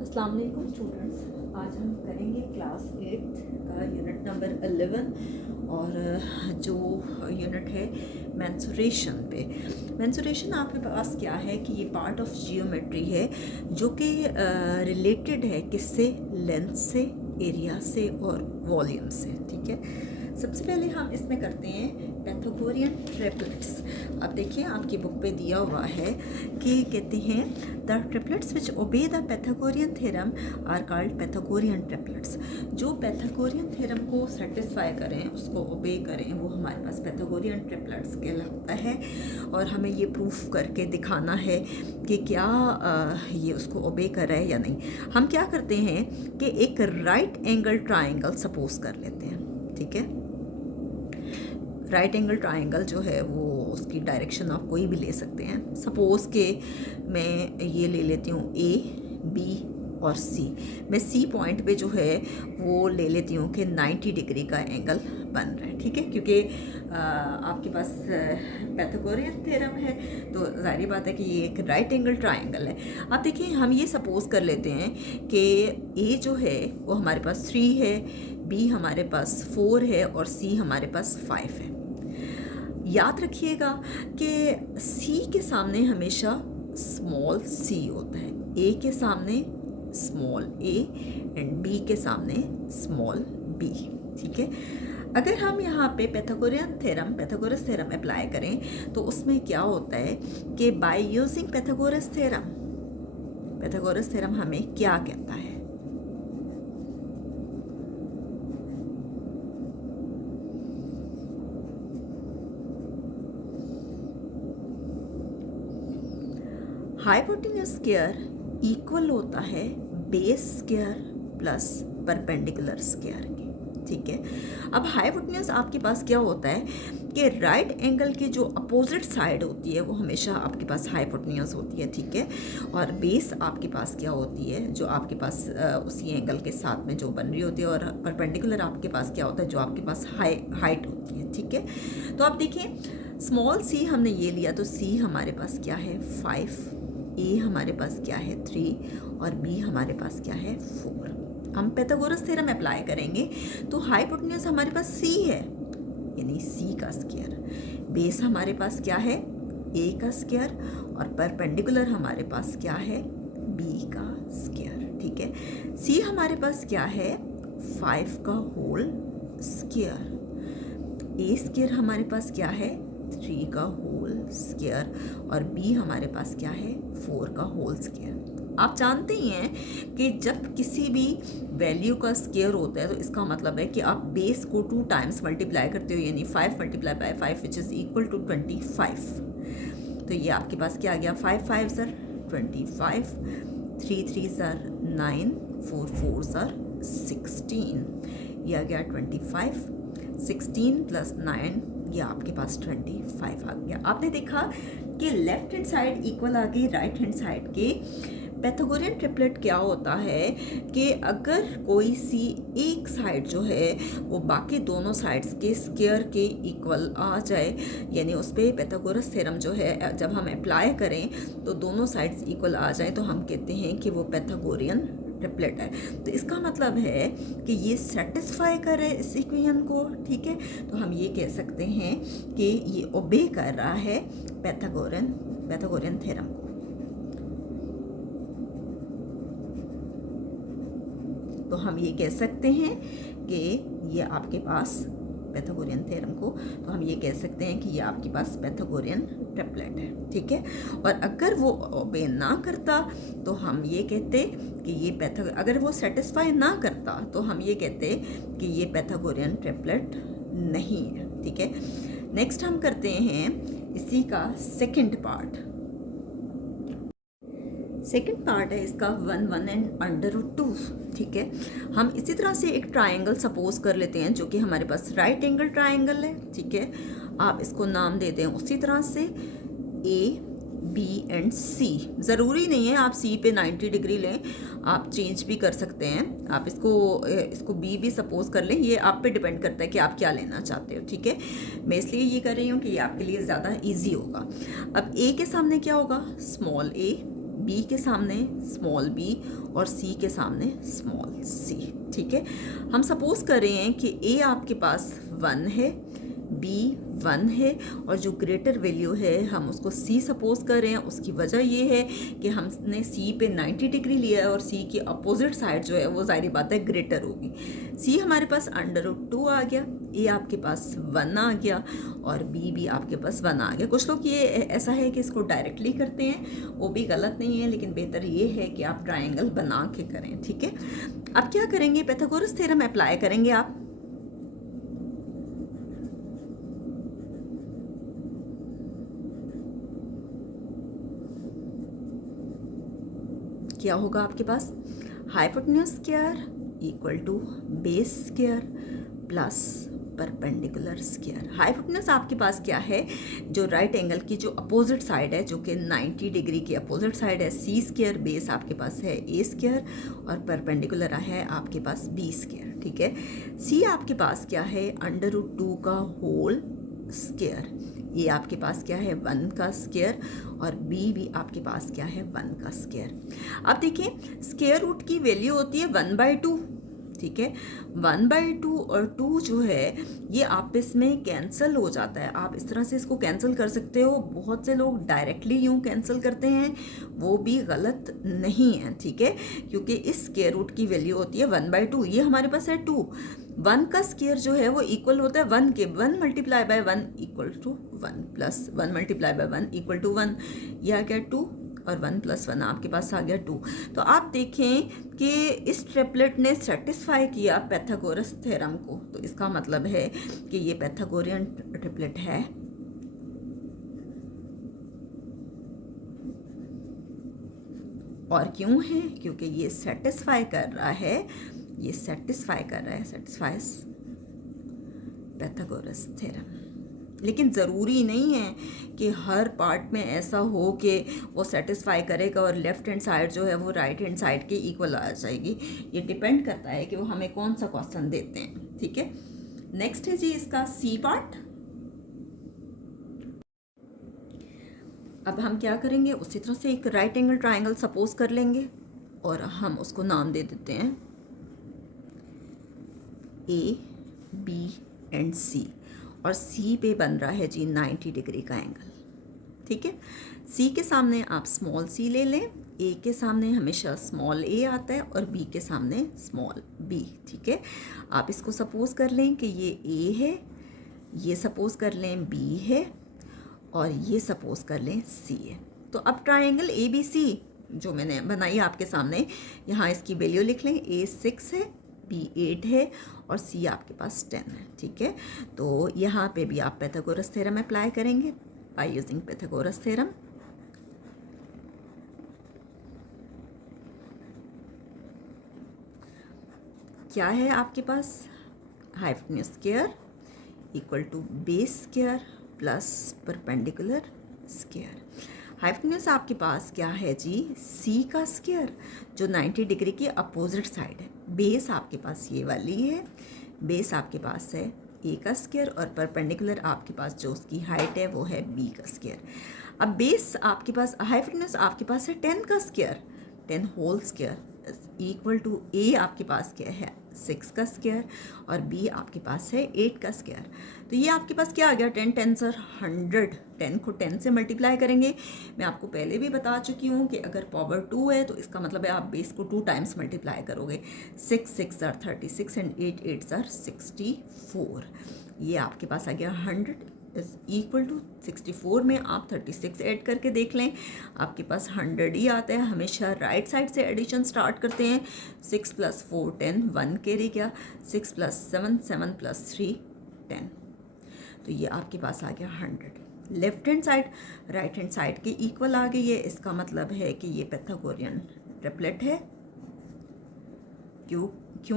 अस्सलाम वालेकुम स्टूडेंट्स। आज हम करेंगे क्लास 8 का यूनिट नंबर 11 और जो यूनिट है मेंसुरेशन पे। मेंसुरेशन आपके पास क्या है कि ये पार्ट ऑफ जियोमेट्री है जो कि रिलेटेड है किससे, लेंथ से, एरिया से और वॉल्यूम से। ठीक है, सबसे पहले हम इसमें करते हैं पैथागोरियन ट्रिपलेट्स। अब देखिए आपकी बुक पे दिया हुआ है कि कहते हैं the triplets which obey the Pythagorean theorem are called Pythagorean triplets. जो पैथागोरियन थ्योरम को सेटिस्फाई करें, उसको ओबे करें, वो हमारे पास पैथागोरियन ट्रिपलेट्स कहलाता है। और हमें ये प्रूफ करके दिखाना है कि क्या ये उसको ओबे कर रहा है या नहीं। हम क्या करते हैं कि एक राइट एंगल ट्राइंगल सपोज कर लेते हैं। ठीक है, राइट एंगल ट्राइंगल जो है वो उसकी डायरेक्शन आप कोई भी ले सकते हैं। सपोज़ के मैं ये ले लेती हूँ ए, बी और सी। मैं सी पॉइंट पे जो है वो ले लेती हूँ कि 90 डिग्री का एंगल बन रहा है। ठीक है, क्योंकि आपके पास पैथागोरियन थ्योरम है तो जाहिर बात है कि ये एक राइट एंगल ट्राइंगल है। अब देखिए हम ये सपोज़ कर लेते हैं कि ए जो है वो हमारे पास 3 है, बी हमारे पास 4 है और सी हमारे पास 5 है। याद रखिएगा कि सी के सामने हमेशा स्मॉल सी होता है, ए के सामने स्मॉल ए एंड बी के सामने स्मॉल बी। ठीक है, अगर हम यहाँ पे पैथागोरस थ्योरम अप्लाई करें तो उसमें क्या होता है कि बाय यूजिंग पैथागोरस थ्योरम हमें क्या कहता है। हाइपोटेन्यूज स्क्वायर इक्वल होता है base square plus perpendicular square के। ठीक है, अब हाइपोटेन्यूज आपके पास क्या होता है कि राइट एंगल की जो अपोजिट साइड होती है वो हमेशा आपके पास हाइपोटेन्यूज होती है। ठीक है, और बेस आपके पास क्या होती है जो आपके पास उसी एंगल के साथ में जो बन रही होती है, और परपेंडिकुलर आपके पास क्या होता है जो आपके पास हाइट होती है। ठीक है, तो आप देखिए स्मॉल सी हमने ये लिया तो सी हमारे पास क्या है 5, ए हमारे पास क्या है 3 और बी हमारे पास क्या है 4। हम पैथागोरस थ्योरम अप्लाई करेंगे तो हाइपोटेन्यूज हमारे पास सी है यानी सी का स्क्वायर, बेस हमारे पास क्या है ए का स्क्वायर और परपेंडिकुलर हमारे पास क्या है बी का स्क्वायर। ठीक है, सी हमारे पास क्या है 5 का होल स्क्वायर, ए स्क्वायर हमारे पास क्या है 3 का होल स्क्वायर और बी हमारे पास क्या है 4 का होल स्क्वायर। आप जानते ही हैं कि जब किसी भी वैल्यू का स्क्वायर होता है तो इसका मतलब है कि आप बेस को 2 टाइम्स मल्टीप्लाई करते हो, यानी 5 multiply by 5 which is equal to 25। तो ये आपके पास क्या आ गया 5 5 सर 25, 3 3 सर 9, 4 4 सर 16, ये आ गया 25, 16 प्लस 9 ये आपके पास 25 आ गया। आपने देखा कि लेफ्ट हैंड साइड इक्वल आ गई राइट हैंड साइड के। पैथागोरियन ट्रिपलेट क्या होता है कि अगर कोई सी एक साइड जो है वो बाकी दोनों साइड्स के स्क्वायर के इक्वल आ जाए, यानी उस पर पैथागोरस थ्योरम जो है जब हम अप्लाई करें तो दोनों साइड्स इक्वल आ जाए तो हम कहते हैं कि वो पैथागोरियन ट्रिपलेट है। तो इसका मतलब है कि ये सेटिस्फाई कर रहा है इस इक्वेशन को। ठीक है, तो हम ये कह सकते हैं कि ये ओबे कर रहा है पैथागोरियन थ्योरम को। तो हम ये कह सकते हैं कि ये आपके पास पैथागोरियन थ्योरम को, तो हम ये कह सकते हैं कि ये आपके पास पैथागोरियन ट्रिपलेट है। ठीक है, और अगर वो ओबे ना करता तो हम ये कहते कि ये अगर वो सेटिस्फाई ना करता तो हम ये कहते कि ये पैथागोरियन ट्रिपलेट नहीं है। ठीक है, नेक्स्ट हम करते हैं इसी का सेकंड पार्ट है इसका 1 1 एंड अंडर रूट 2। ठीक है, हम इसी तरह से एक ट्राइंगल सपोज कर लेते हैं जो कि हमारे पास राइट एंगल ट्राइंगल है। ठीक है, आप इसको नाम दे दें उसी तरह से ए बी एंड सी। ज़रूरी नहीं है आप सी पे 90 डिग्री लें, आप चेंज भी कर सकते हैं। आप इसको बी भी सपोज कर लें, ये आप पे डिपेंड करता है कि आप क्या लेना चाहते हो। ठीक है, मैं इसलिए ये कर रही हूँ कि ये आपके लिए ज़्यादा इजी होगा। अब ए के सामने क्या होगा स्मॉल ए, बी के सामने स्मॉल बी और सी के सामने स्मॉल सी, ठीक है। हम सपोज कर रहे हैं कि ए आपके पास 1 है, बी 1 है और जो ग्रेटर वैल्यू है हम उसको सी सपोज कर रहे हैं। उसकी वजह ये है कि हमने सी पे 90 डिग्री लिया है और सी की अपोजिट साइड जो है वो ज़ाहिर बात है ग्रेटर होगी। सी हमारे पास √2 आ गया, ए आपके पास 1 आ गया और बी भी आपके पास 1 आ गया। कुछ लोग ये ऐसा है कि इसको डायरेक्टली करते हैं, वो भी गलत नहीं है, लेकिन बेहतर ये है कि आप ट्राइंगल बना के करें, ठीक है। अब क्या करेंगे, पाइथागोरस थ्योरम अप्लाई करेंगे आप। क्या होगा आपके पास, hypotenuse square equal to base square plus perpendicular square. Hypotenuse आपके पास क्या है, जो राइट एंगल की जो अपोजिट साइड है, जो कि 90 डिग्री की अपोजिट साइड है, सी स्क्वायर, बेस आपके पास है ए स्क्वायर और परपेंडिकुलर है आपके पास बी स्क्वायर, ठीक है। सी आपके पास क्या है, √2 का होल स्क्वायर, ये आपके पास क्या है 1 का स्क्वायर और बी भी आपके पास क्या है 1 का स्क्वायर। अब देखिए स्क्वायर रूट की वैल्यू होती है 1/2, ठीक है। 1/2 और 2 जो है ये आपस में कैंसिल हो जाता है। आप इस तरह से इसको कैंसिल कर सकते हो। बहुत से लोग डायरेक्टली यूँ कैंसिल करते हैं, वो भी गलत नहीं है, ठीक है, क्योंकि इस स्क्वायर रूट की वैल्यू होती है 1/2। ये हमारे पास है 2, 1 का स्क्वायर जो है वो इक्वल होता है 1 के, 1 × 1 = 1 प्लस 1 × 1 = 1। यह आ गया 2 और 1 + 1 आपके पास आ गया 2। तो आप देखें कि इस ट्रिपलेट ने सेटिस्फाई किया पाइथागोरस थ्योरम को, तो इसका मतलब है कि ये पाइथागोरियन ट्रिपलेट है। और क्यों है, क्योंकि ये सेटिस्फाई कर रहा है, ये सेटिस्फाई कर रहा है, सेटिस्फाइज पाइथागोरस थ्योरम। लेकिन ज़रूरी नहीं है कि हर पार्ट में ऐसा हो कि वो सेटिस्फाई करेगा और लेफ़्ट हैंड साइड जो है वो राइट हैंड साइड के इक्वल आ जाएगी। ये डिपेंड करता है कि वो हमें कौन सा क्वेश्चन देते हैं, ठीक है। नेक्स्ट है जी इसका सी पार्ट। अब हम क्या करेंगे, उसी तरह से एक राइट एंगल ट्राइंगल सपोज कर लेंगे और हम उसको नाम दे देते हैं ए, बी एंड सी। और सी पे बन रहा है जी 90 डिग्री का एंगल, ठीक है। सी के सामने आप स्मॉल सी ले लें, ए के सामने हमेशा स्मॉल ए आता है और बी के सामने स्मॉल बी, ठीक है। आप इसको सपोज कर लें कि ये ए है, ये सपोज कर लें बी है और ये सपोज कर लें सी है। तो अब ट्राइंगल ए बी सी जो मैंने बनाई आपके सामने, यहाँ इसकी वैल्यू लिख लें, ए 6 है, बी 8 है और सी आपके पास 10 है, ठीक है। तो यहाँ पे भी आप पाइथागोरस थ्योरम अप्लाई करेंगे बाय यूजिंग पाइथागोरस थ्योरम। क्या है आपके पास, hypotenuse square equal to base square plus perpendicular square. Hypotenuse आपके पास क्या है जी, सी का स्क्वायर जो 90 डिग्री की अपोजिट साइड है। बेस आपके पास ये वाली है, बेस आपके पास है ए का स्क्वायर और परपेंडिकुलर आपके पास जो उसकी हाइट है वो है बी का स्क्वायर। अब बेस आपके पास, हाइपोटेन्यूज आपके पास है 10 का square, 10 whole square equal to a आपके पास क्या है 6 का स्क्वायर और बी आपके पास है 8 का स्क्वायर। तो ये आपके पास क्या आ गया, 10 10 100, 10 को 10 से मल्टीप्लाई करेंगे। मैं आपको पहले भी बता चुकी हूँ कि अगर पावर 2 है तो इसका मतलब है आप बेस को 2 टाइम्स मल्टीप्लाई करोगे। 6 6 are 36 एंड 8 8 are 64। ये आपके पास आ गया 100 इज इक्वल टू 64 में आप 36 ऐड करके देख लें, आपके पास 100 ही आता है। हमेशा राइट साइड से एडिशन स्टार्ट करते हैं। 6 + 4 10, 1 कैरी गया, 6 + 7 7 + 3 10। तो ये आपके पास आ गया 100। Left hand side right hand side के इक्वल आ गई है, इसका मतलब है कि ये पाइथागोरियन ट्रिपलेट है। क्यों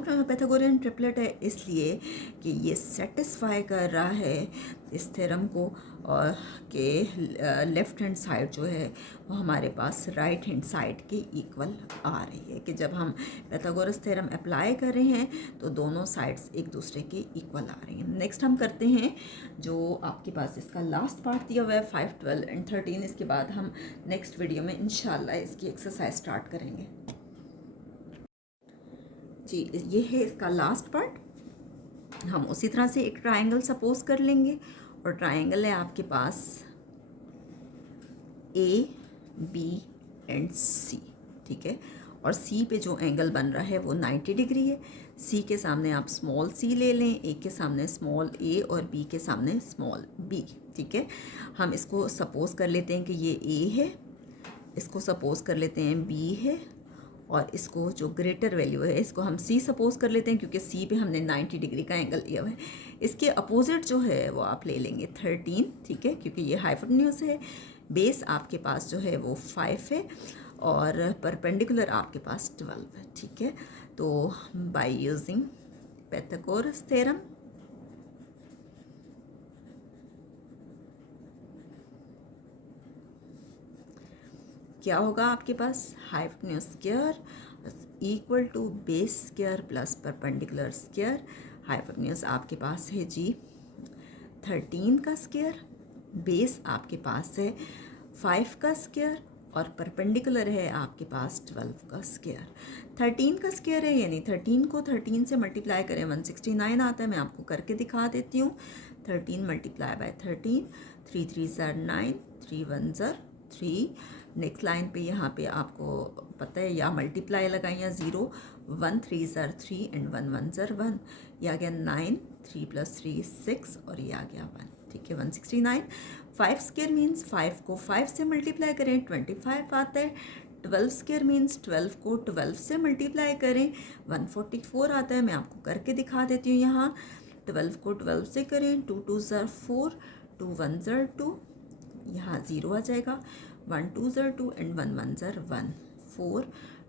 पाइथागोरियन ट्रिपलेट है, इसलिए कि ये सेटिस्फाई कर रहा है इस थ्योरम को और के लेफ़्ट हैंड साइड जो है वो हमारे पास राइट हैंड साइड के इक्वल आ रही है, कि जब हम पाइथागोरस थ्योरम अप्लाई कर रहे हैं तो दोनों साइड्स एक दूसरे के इक्वल आ रही हैं। नेक्स्ट हम करते हैं जो आपके पास इसका लास्ट पार्ट दिया हुआ है 5, 12 एंड 13। इसके बाद हम नेक्स्ट वीडियो में इंशाल्लाह इसकी एक्सरसाइज स्टार्ट करेंगे। जी ये है इसका लास्ट पार्ट। हम उसी तरह से एक ट्रायंगल सपोज कर लेंगे और ट्रायंगल है आपके पास ए बी एंड सी, ठीक है। और सी पे जो एंगल बन रहा है वो 90 डिग्री है। सी के सामने आप स्मॉल सी ले लें, ए के सामने स्मॉल ए और बी के सामने स्मॉल बी, ठीक है। हम इसको सपोज कर लेते हैं कि ये ए है, इसको सपोज कर लेते हैं बी है, और इसको जो ग्रेटर वैल्यू है इसको हम सी सपोज कर लेते हैं, क्योंकि सी पे हमने 90 डिग्री का एंगल लिया हुआ है। इसके अपोजिट जो है वो आप ले लेंगे 13, ठीक है, क्योंकि ये हाइपोटेन्यूज है। बेस आपके पास जो है वो 5 है और परपेंडिकुलर आपके पास 12 है, ठीक है। तो बाय यूजिंग पाइथागोरस थ्योरम क्या होगा आपके पास, hypotenuse square equal to base square plus perpendicular square. Hypotenuse आपके पास है जी 13 का स्क्वायर, बेस आपके पास है 5 का स्क्वायर और परपेंडिकुलर है आपके पास 12 का स्क्वायर। 13 का स्क्वायर है, यानी 13 को 13 से मल्टीप्लाई करें 169 आता है। मैं आपको करके दिखा देती हूँ। 13 मल्टीप्लाई बाय 13, 3 3 ज़र 9, 3 1 ज़र 3। नेक्स्ट लाइन पे यहाँ पे आपको पता है या मल्टीप्लाई लगाएं या 0, 1 3 ज़र 3 एंड 1 1 ज़र 1। ये आ गया 9, 3 + 3 6 और ये आ गया 1, ठीक है 169। 5 स्क्वायर मीन्स 5 को 5 से मल्टीप्लाई करें 25 आता है। 12 स्क्वायर मीन्स 12 को 12 से मल्टीप्लाई करें 144 आता है। मैं आपको करके दिखा देती हूँ। यहाँ 12 को 12 से करें 2 2 ज़र 4, 2 1 ज़र 2, यहाँ 0 आ जाएगा। 1 2 ज़र 2 एंड 1 1 ज़र 1, 4,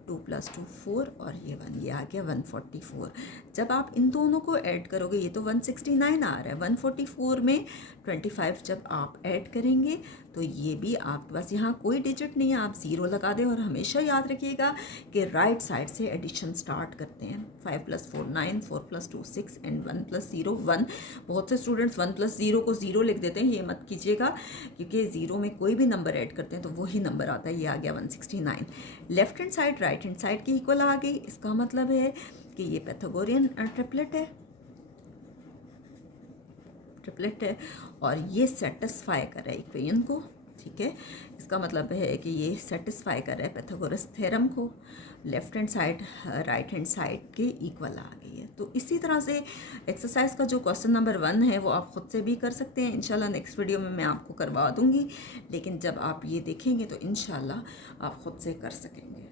2 + 2 4 और ये 1, ये आ गया 144। जब आप इन दोनों को ऐड करोगे ये तो 169 आ रहा है, 144 में 25 जब आप ऐड करेंगे तो ये भी आपके पास यहाँ कोई डिजिट नहीं है, आप 0 लगा दें। और हमेशा याद रखिएगा कि राइट साइड से एडिशन स्टार्ट करते हैं। 5 + 4 9, 4 + 2 6 एंड 1 + 0 1। बहुत से स्टूडेंट्स 1 + 0 को 0 लिख देते हैं, ये मत कीजिएगा, क्योंकि 0 में कोई भी नंबर ऐड करते हैं तो वही नंबर आता है। ये आ गया 169। Left hand side right hand side के इक्वल आ गई। इसका मतलब है कि ये पाइथागोरियन ट्रिपलेट है और ये सेटिस्फाई कर रहा है इक्वेशन को, ठीक है। इसका मतलब है कि ये सेटिस्फाई कर रहा है पाइथागोरस थ्योरम को। Left hand side right hand side के इक्वल आ गई है। तो इसी तरह से एक्सरसाइज का जो क्वेश्चन नंबर 1 है वो आप ख़ुद से भी कर सकते हैं। इंशाल्लाह नेक्स्ट वीडियो में मैं आपको करवा दूँगी, लेकिन जब आप ये देखेंगे तो इंशाल्लाह आप ख़ुद से कर सकेंगे।